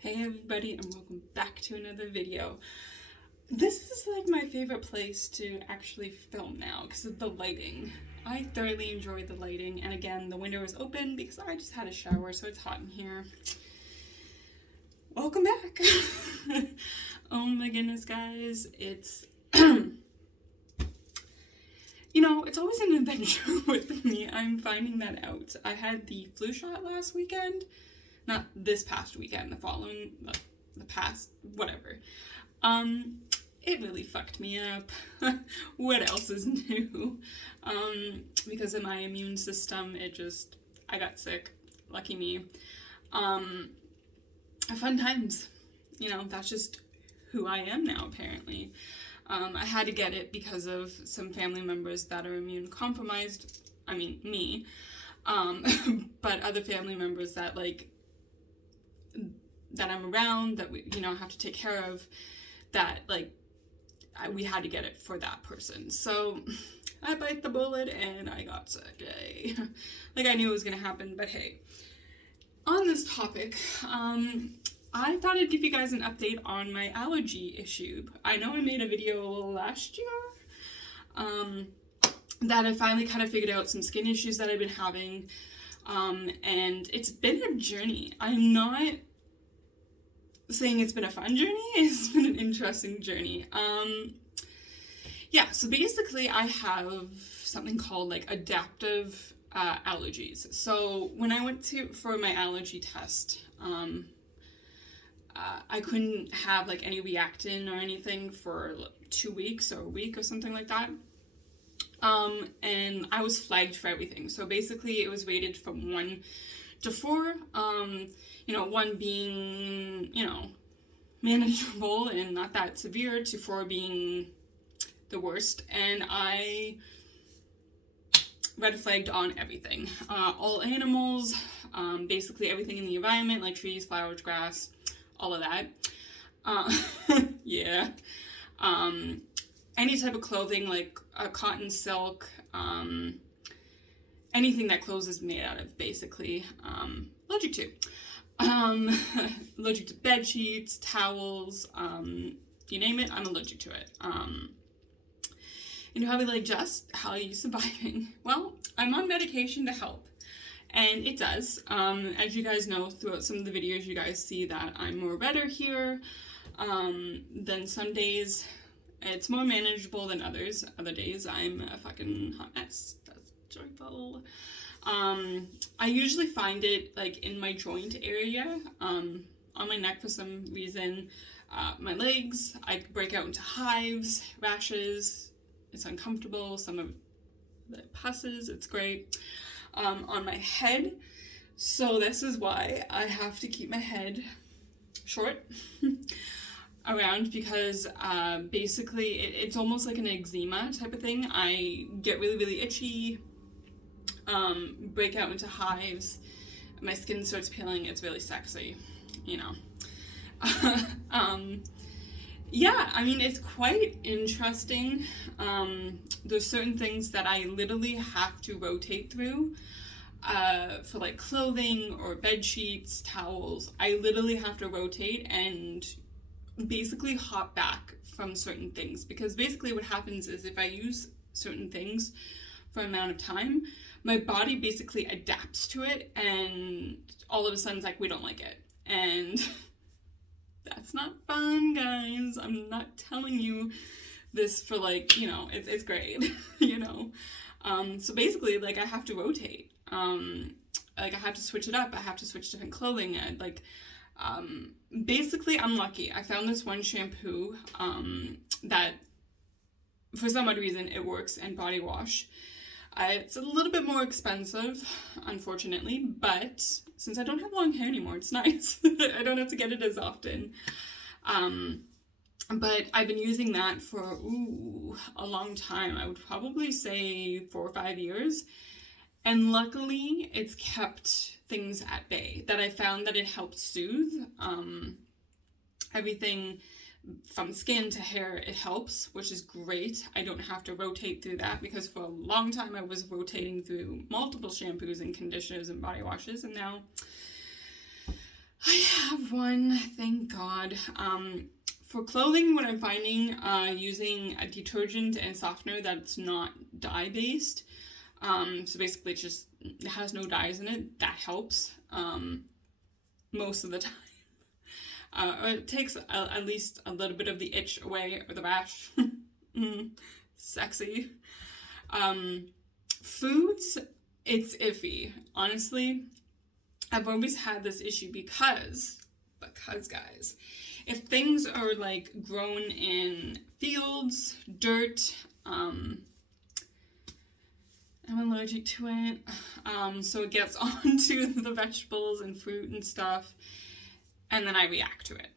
Hey everybody, and welcome back to another video. This is like my favorite place to actually film now because of the lighting. I thoroughly enjoy the lighting, and again, the window is open because I just had a shower, so it's hot in here. Welcome back. Oh my goodness, guys, it's it's always an adventure with me. I'm finding that out. I had the flu shot last weekend. Not this past weekend, the following, the past, whatever. It really fucked me up. What else is new? Because of my immune system, I got sick. Lucky me. Fun times. That's just who I am now, apparently. I had to get it because of some family members that are immune compromised. I mean, me. But other family members that, that I'm around, that we, have to take care of, that, we had to get it for that person. So I bite the bullet and I got sick. Yay. I knew it was going to happen, but hey. On this topic, I thought I'd give you guys an update on my allergy issue. I know I made a video last year, that I finally kind of figured out some skin issues that I've been having, and it's been a journey. I'm not saying it's been a fun journey. It's been an interesting journey. So basically I have something called adaptive allergies. So when I went for my allergy test, I couldn't have any reactin or anything for 2 weeks or a week or something like that. And I was flagged for everything. So basically it was rated from 1 to 4, 1 being, manageable and not that severe, to 4 being the worst. And I red flagged on everything. All animals, basically everything in the environment, like trees, flowers, grass, all of that. Yeah. Any type of clothing, like cotton, silk, anything that clothes is made out of, basically, allergic to. Allergic to bed sheets, towels, you name it, I'm allergic to it. And you're probably Jess, how are you surviving? Well, I'm on medication to help, and it does. As you guys know, throughout some of the videos, you guys see that I'm more better here. Then some days it's more manageable than others. Other days I'm a fucking hot mess. That's joyful. I usually find it in my joint area, on my neck for some reason, my legs, I break out into hives, rashes, it's uncomfortable, some of the pusses, it's great, on my head, so this is why I have to keep my head short around, because basically it's almost like an eczema type of thing. I get really, really itchy, break out into hives, my skin starts peeling, it's really sexy, yeah, I mean, it's quite interesting. There's certain things that I literally have to rotate through, for clothing or bed sheets, towels. I literally have to rotate and basically hop back from certain things, because basically what happens is if I use certain things for an amount of time, my body basically adapts to it, and all of a sudden it's we don't like it, and that's not fun, guys. I'm not telling you this for it's great. So basically I have to rotate, I have to switch it up, I have to switch different clothing, and basically I'm lucky. I found this one shampoo that for some odd reason it works, and body wash. It's a little bit more expensive, unfortunately, but since I don't have long hair anymore, it's nice. I don't have to get it as often. But I've been using that for, a long time. I would probably say 4 or 5 years. And luckily, it's kept things at bay. That I found that it helped soothe everything from skin to hair. It helps, which is great. I don't have to rotate through that, because for a long time I was rotating through multiple shampoos and conditioners and body washes, and now I have have one, thank God. For clothing, what I'm finding, using a detergent and softener that's not dye-based. So basically it has no dyes in it. That helps most of the time. Or it takes at least a little bit of the itch away, or the rash. Sexy. Foods, it's iffy. Honestly, I've always had this issue because guys, if things are like grown in fields, dirt, I'm allergic to it. So it gets onto the vegetables and fruit and stuff, and then I react to it.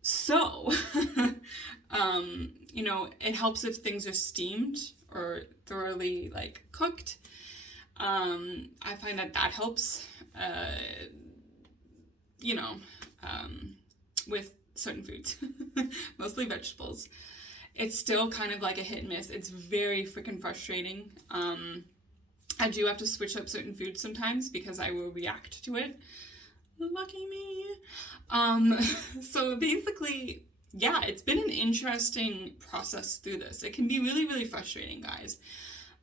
So, you know, it helps if things are steamed or thoroughly like cooked. I find that helps, you know, with certain foods, mostly vegetables. It's still kind of like a hit and miss. It's very freaking frustrating. I do have to switch up certain foods sometimes because I will react to it. Lucky me. So basically, yeah, it's been an interesting process through this. It can be really, really frustrating, guys.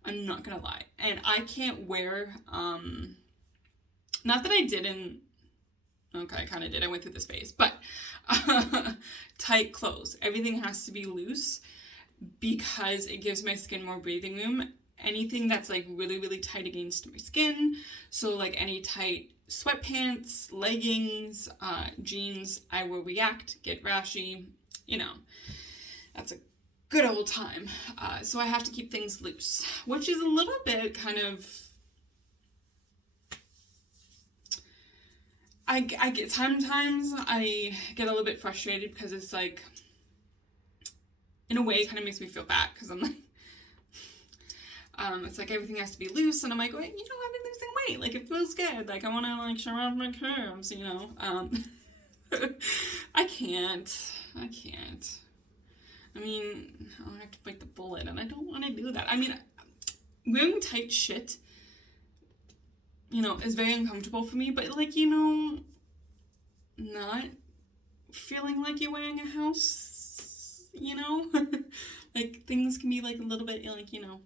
I'm not gonna lie. And I can't wear, not that I didn't, okay, I kind of did. I went through this phase, but tight clothes. Everything has to be loose because it gives my skin more breathing room. Anything that's like really, really tight against my skin, so like any tight sweatpants, leggings, jeans, I will react, get rashy, you know, that's a good old time. So I have to keep things loose, which is a little bit kind of, I get, sometimes I get a little bit frustrated because it's like, in a way, it kind of makes me feel bad because I'm like, it's like everything has to be loose, and I'm like, wait, you know, I've been losing weight, like it feels good, like I want to like show off my curves, you know. I can't. I mean, I have to bite the bullet, and I don't want to do that. I mean, wearing tight shit, you know, is very uncomfortable for me, but like, you know, not feeling like you're wearing a house, you know, like things can be like a little bit like, you know,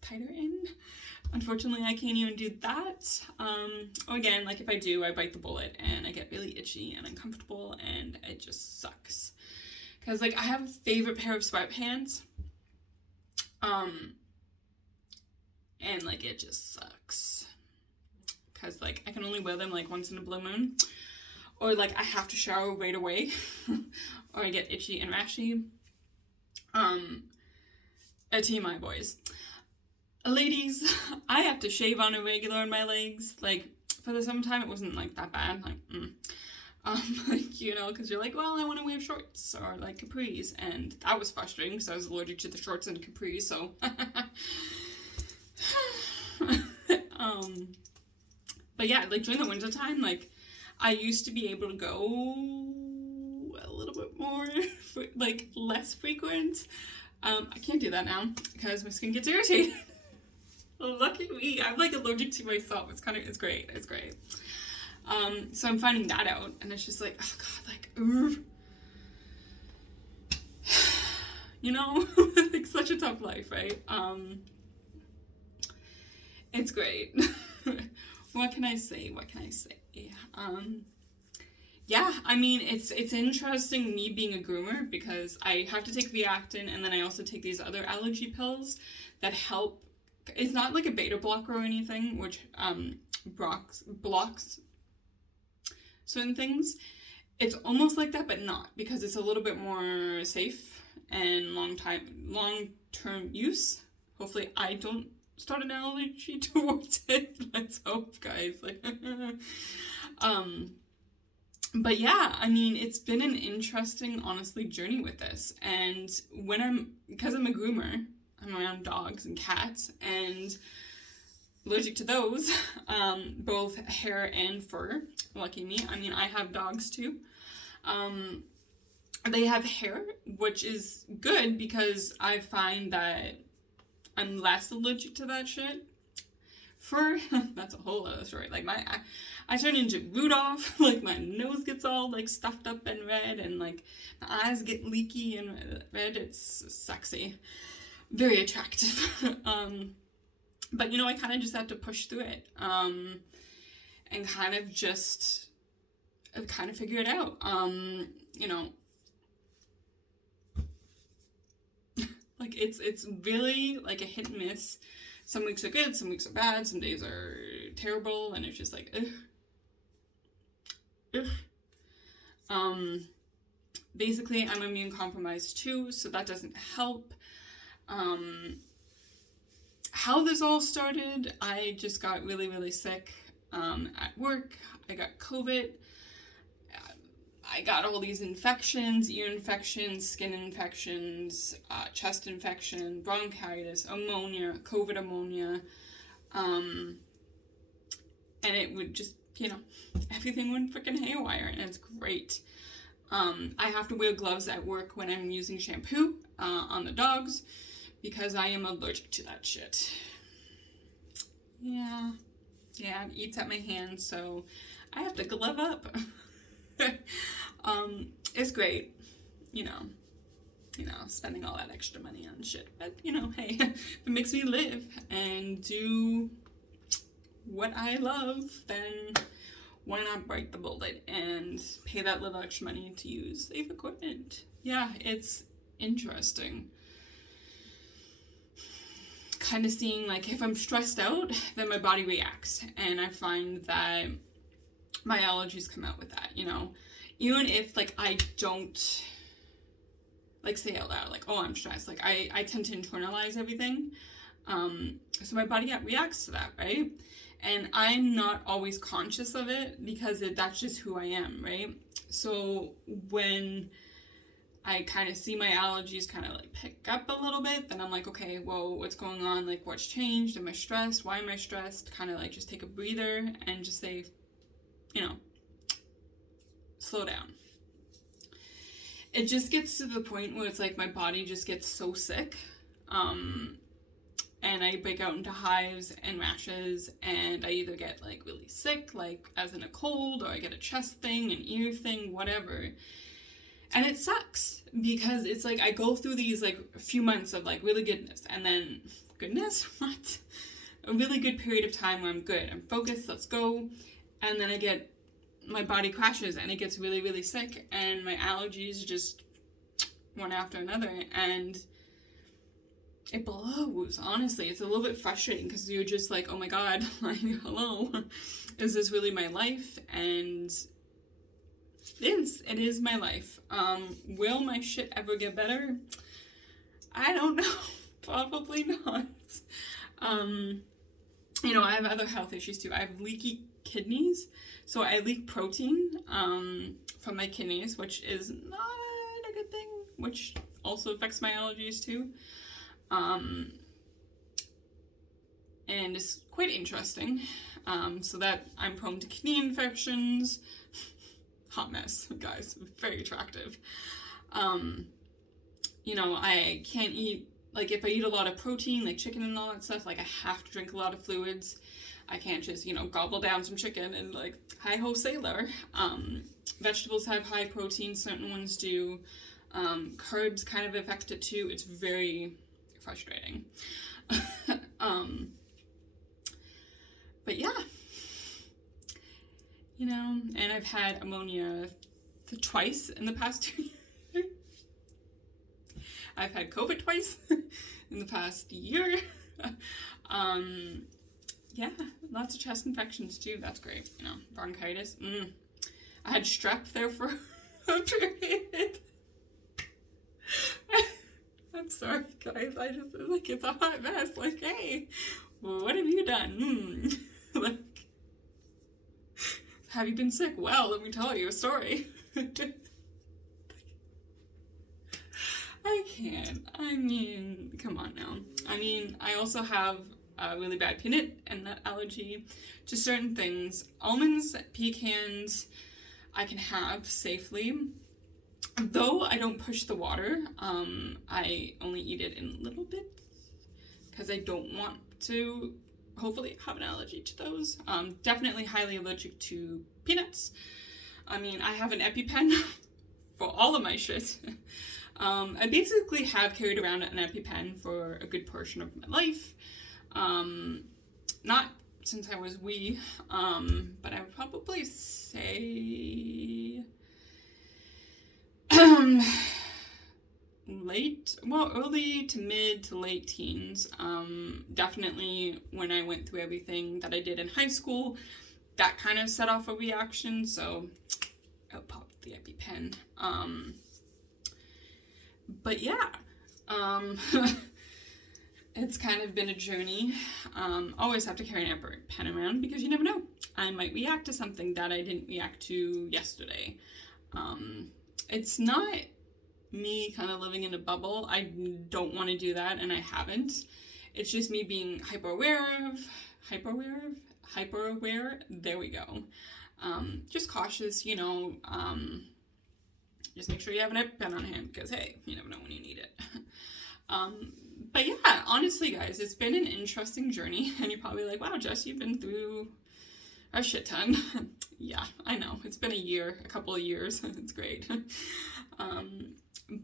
tighter in. Unfortunately, I can't even do that. Again, like if I do, I bite the bullet and I get really itchy and uncomfortable, and it just sucks. Cause like I have a favorite pair of sweatpants, and like it just sucks. Cause like I can only wear them like once in a blue moon, or like I have to shower right away, or I get itchy and rashy. A TMI, boys. Ladies, I have to shave on a regular on my legs. Like, for the summertime, it wasn't, like, that bad. Like, like, you know, because you're like, well, I want to wear shorts or, like, capris. And that was frustrating because I was allergic to the shorts and capris, so. But yeah, like, during the wintertime, like, I used to be able to go a little bit more, like, less frequent. I can't do that now because my skin gets irritated. Lucky me, I'm like allergic to myself. It's great. So I'm finding that out, and it's just like, oh god, like, you know, like such a tough life, right? It's great. What can I say? Yeah, I mean, it's interesting me being a groomer because I have to take Reactin, and then I also take these other allergy pills that help. It's not like a beta blocker or anything, which blocks certain things. It's almost like that, but not, because it's a little bit more safe and long-term use. Hopefully I don't start an allergy towards it. Let's hope, guys. Like, but yeah, I mean, it's been an interesting, honestly, journey with this. And because I'm a groomer, I'm around dogs and cats, and allergic to those, both hair and fur. Lucky me. I mean, I have dogs too. They have hair, which is good because I find that I'm less allergic to that shit. fur. That's a whole other story. Like I turn into Rudolph. Like my nose gets all like stuffed up and red, and like my eyes get leaky and red. It's sexy, very attractive. But you know, I kind of just had to push through it, and kind of just figure it out. You know, like it's really like a hit and miss. Some weeks are good, some weeks are bad, some days are terrible, and it's just like, ugh. Basically, I'm immune compromised too, so that doesn't help. How this all started, I just got really, really sick at work. I got COVID. I got all these infections, ear infections, skin infections, chest infection, bronchitis, ammonia, COVID ammonia, and it would just, you know, everything went freaking haywire, and it's great. I have to wear gloves at work when I'm using shampoo on the dogs, because I am allergic to that shit. Yeah, it eats at my hands, so I have to glove up. It's great, you know, spending all that extra money on shit, but you know, hey, if it makes me live and do what I love, then why not bite the bullet and pay that little extra money to use safe equipment? Yeah, it's interesting. Kind of seeing, like, if I'm stressed out, then my body reacts, and I find that my allergies come out with that, you know. Even if, like, I don't, like, say out loud, like, oh, I'm stressed. Like, I tend to internalize everything. So my body reacts to that, right? And I'm not always conscious of it, because that's just who I am, right? So when I kind of see my allergies kind of like pick up a little bit, then I'm like, okay, well, what's going on? Like, what's changed? Am I stressed? Why am I stressed? Kind of like just take a breather and just say, you know, slow down. It just gets to the point where it's like my body just gets so sick, and I break out into hives and rashes, and I either get like really sick, like as in a cold, or I get a chest thing, an ear thing, whatever. And it sucks, because it's like I go through these like a few months of like really goodness, and then goodness, what? A really good period of time where I'm good, I'm focused, let's go, and then my body crashes and it gets really, really sick, and my allergies just one after another, and it blows. Honestly, it's a little bit frustrating, because you're just like, oh my god, like, hello, is this really my life? And it is my life. Will my shit ever get better? I don't know. Probably not. You know, I have other health issues too. I have leaky kidneys, so I leak protein from my kidneys, which is not a good thing, which also affects my allergies too. And it's quite interesting. So that I'm prone to kidney infections. Hot mess, guys. Very attractive. You know, I can't eat, like, if I eat a lot of protein, like chicken and all that stuff, like, I have to drink a lot of fluids. I can't just, you know, gobble down some chicken and, like, hi-ho sailor. Vegetables have high protein, certain ones do. Carbs kind of affect it too. It's very frustrating. But yeah. You know, and I've had ammonia twice in the past 2 years. I've had COVID twice in the past year. Yeah, lots of chest infections too. That's great. You know, bronchitis. I had strep there for a period. I'm sorry, guys. I just, like, it's a hot mess. Like, hey, what have you done? Like, have you been sick? Well, let me tell you a story. I can't. I mean, come on now. I mean, I also have a really bad peanut and nut allergy to certain things. Almonds, pecans, I can have safely. Though I don't push the water, I only eat it in little bits, because I don't want to hopefully have an allergy to those. Definitely highly allergic to peanuts. I mean, I have an EpiPen for all of my shit. I basically have carried around an EpiPen for a good portion of my life. Not since I was wee, but I would probably say early to mid to late teens. Definitely when I went through everything that I did in high school, that kind of set off a reaction, so I popped the EpiPen. But yeah, it's kind of been a journey. Always have to carry an EpiPen around because you never know. I might react to something that I didn't react to yesterday. It's not me kind of living in a bubble. I don't want to do that, and I haven't. It's just me being hyper aware. There we go. Just cautious, you know. Just make sure you have an EpiPen on hand because, hey, you never know when you need it. But yeah, honestly, guys, it's been an interesting journey, and you're probably like, wow, Jess, you've been through a shit ton. Yeah, I know. It's been a couple of years. It's great.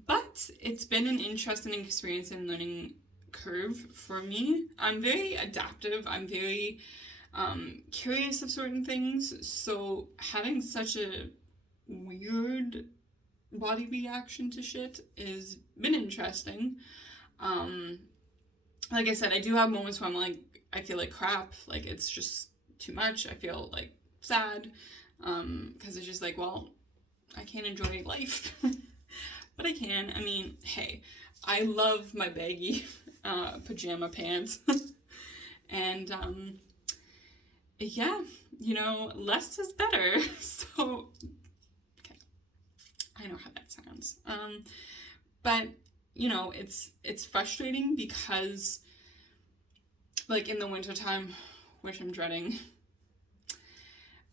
But it's been an interesting experience and learning curve for me. I'm very adaptive. I'm very curious of certain things. So having such a weird body reaction to shit has been interesting. Like I said, I do have moments where I'm like, I feel like crap. Like it's just too much. I feel like sad. Because it's just like, well, I can't enjoy life. But I can. I mean, hey, I love my baggy pajama pants. And yeah, you know, less is better. So, okay, I know how that sounds. But you know, it's frustrating because, like in the wintertime, which I'm dreading,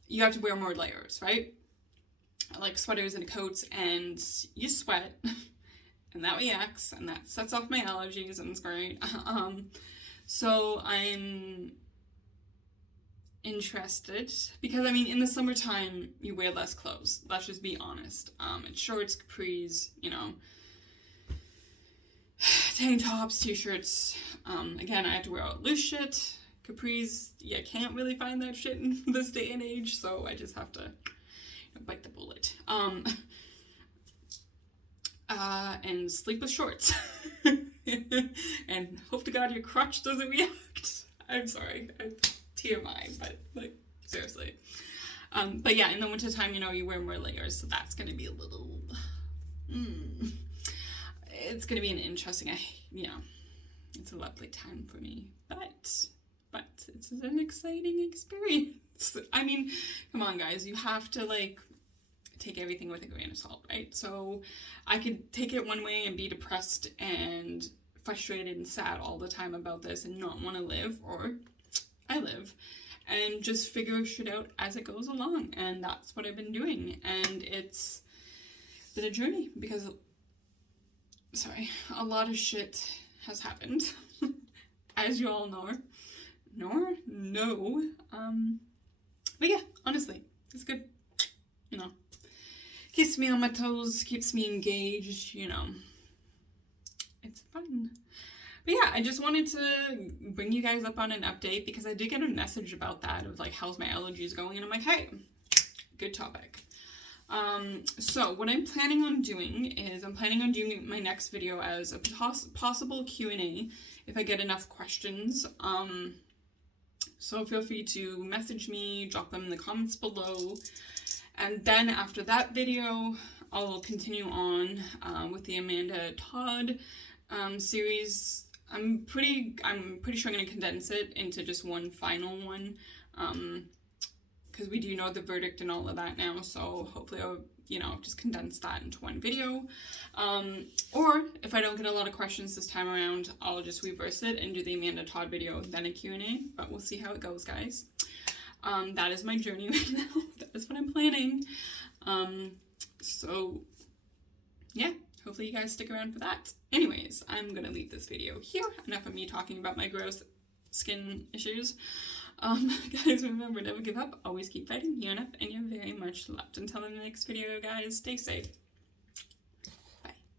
you have to wear more layers, right? Like sweaters and coats, and you sweat, and that reacts, and that sets off my allergies, and it's great. So I'm interested because, I mean, in the summertime, you wear less clothes. Let's just be honest. It's shorts, capris, you know, tank tops, t-shirts. Again, I have to wear all loose shit. Capris, you can't really find that shit in this day and age, so I just have to bite the bullet. And sleep with shorts. And hope to God your crotch doesn't react. I'm sorry. TMI, but like, seriously. But yeah, in the wintertime, you know, you wear more layers, so that's gonna be a little, it's gonna be an interesting, you know, it's a lovely time for me, but it's an exciting experience. I mean, come on, guys, you have to, like, take everything with a grain of salt, right? So I could take it one way and be depressed and frustrated and sad all the time about this and not want to live, or I live and just figure shit out as it goes along. And that's what I've been doing. And it's been a journey because, a lot of shit has happened, as you all know. But yeah, honestly, it's good, you know. Keeps me on my toes, keeps me engaged, you know. It's fun. But yeah, I just wanted to bring you guys up on an update because I did get a message about that of like, how's my allergies going? And I'm like, hey, good topic. So what I'm planning on doing is I'm planning on doing my next video as a possible Q&A if I get enough questions. So feel free to message me, drop them in the comments below. And then after that video, I'll continue on with the Amanda Todd series. I'm pretty sure I'm going to condense it into just one final one, because we do know the verdict and all of that now, so hopefully I'll, you know, just condense that into one video. Or if I don't get a lot of questions this time around, I'll just reverse it and do the Amanda Todd video, then a Q&A, but we'll see how it goes, guys. That is my journey right now. That is what I'm planning. So yeah, hopefully you guys stick around for that. Anyways, I'm gonna leave this video here. Enough of me talking about my gross skin issues. Guys, remember, never give up, always keep fighting, you're enough, and you're very much loved. Until the next video, guys, stay safe.